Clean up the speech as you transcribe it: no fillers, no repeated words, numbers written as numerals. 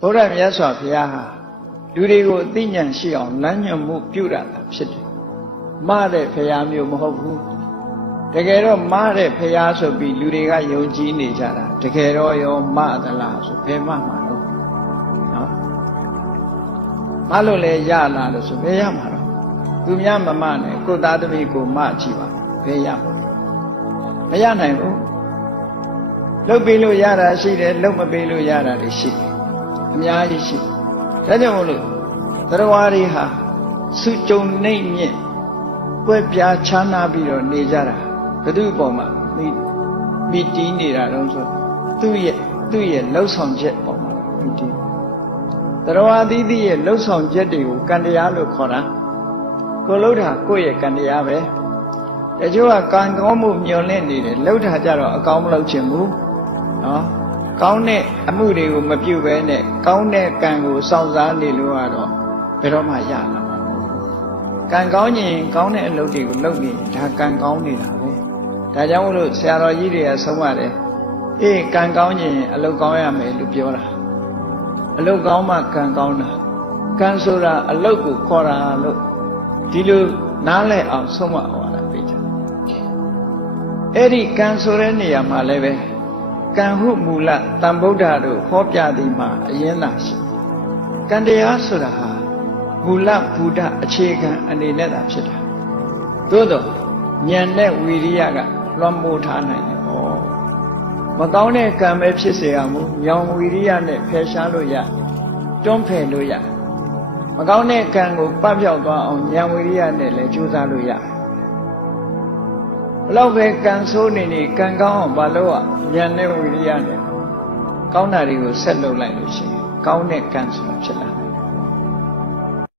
ဘုရားမြတ်စွာဘုရားဟာလူတွေကိုအသိဉာဏ်ရှိအောင်လမ်းညွှန်မှုပြုတာဖြစ်တယ်။မှားတဲ့ဘုရားမျိုးမဟုတ်ဘူး။တကယ်တော့မှားတဲ့ဘုရားဆိုပြီးလူတွေကယုံကြည်နေကြတာတကယ်တော့ရောမှားသလားဆိုဘယ်မှမလို့နော်။မှားလို့လည်းရလာလို့ဆိုဘယ်ရမှာတော့သူများမမနဲ့ကိုယ်သားသမီးကိုမကြည့်ပါဘယ်ရမှာမရနိုင်ဘူး။လုပ်ပြီးလို့ရတာရှိတယ်လုပ်မပြီးလို့ရတာတွေရှိတယ်အများကြီးရှိဒါကြောင့်မို့လို့တရားဝါတွေဟာစုကြုံနေမြင့်ကွဲပြားခြားနာပြီးတော့နေကြတာဘယ်သူအပေါ်မှာမိတီးနေတာတော့ဆိုသူ့ရဲ့လှုပ်ဆောင်ချက်ပေါ်မှာမိတီးတရားဝါသီးသီးရဲ့လှုပ်ဆောင်ချက်တွေကိုကံတရားလို့ခေါ်တာကိုလှုပ်တာကိုယ့်ရဲ့ကံတရားပဲတချို့ကကံကောင်းမှုမျှော်လင့်နေတယ်လှုပ်တာကြတော့အကောင်းမလုပ်ချင်ဘူးနော်ကောင်းတဲ့အမှုတွေကိုမပြုဘဲနဲ့ကောင်းတဲ့ကံကိုစောင့်စားနေလို့ကတော့ဘယ်တော့မှရလာမှာမဟုတ်ဘူး။ကံကောင်းရင်ကောင်းတဲ့အလုပ်တွေကိုလုပ်နေဒါကံကောင်းနေတာပဲ။ဒါကြောင့်မို့လို့ဆရာတော်ကြီးတွေကဆုံးရတယ်။အေးကံကောင်းရင်အလုပ်ကောင်းရမယ်လို့ပြောတာ။အလုပ်ကောင်းမှကံကောင်းတာ။ကံဆိုတာအလုပ်ကိုခေါ်တာလို့ဒီလိုနားလည်အောင်ဆုံးမအောင်ရပေးကြ။အဲ့ဒီကံဆိုတဲ့နေရာမှာလည်းပဲကံဟုမူလတန်ဗုဒ္ဓတို့ဟောပြသည်မှာအရင်သာရှိကံတရားဆိုတာဟာမူလဘုဒ္ဓအခြေခံအနေနဲ့သာဖြစ်တာသို့တော့ဉာဏ်နဲ့ဝီရိယကလွှမ်းမိုးထားနိုင်တယ်မကောင်းတဲ့ကံပဲဖြစ်စေရမူဉာဏ်ဝီရိယနဲ့ဖယ်ရှားလို့ရတွန်းဖယ်လို့ရမကောင်းတဲ့ကံကိုပပျောက်သွားအောင်ဉာဏ်ဝီရိယနဲ့လည်းကြိုးစားလို့ရဘလောက်ပဲကံဆိုးနေနေကံကောင်းအောင်မလုပ်ရဉာဏ်နဲ့ဝိရိယနဲ့ကောင်းတာတွေကိုဆက်လုပ်လိုက်လို့ရှိရင်ကောင်းတဲ့ကံဆိုတာဖြစ်လာတယ်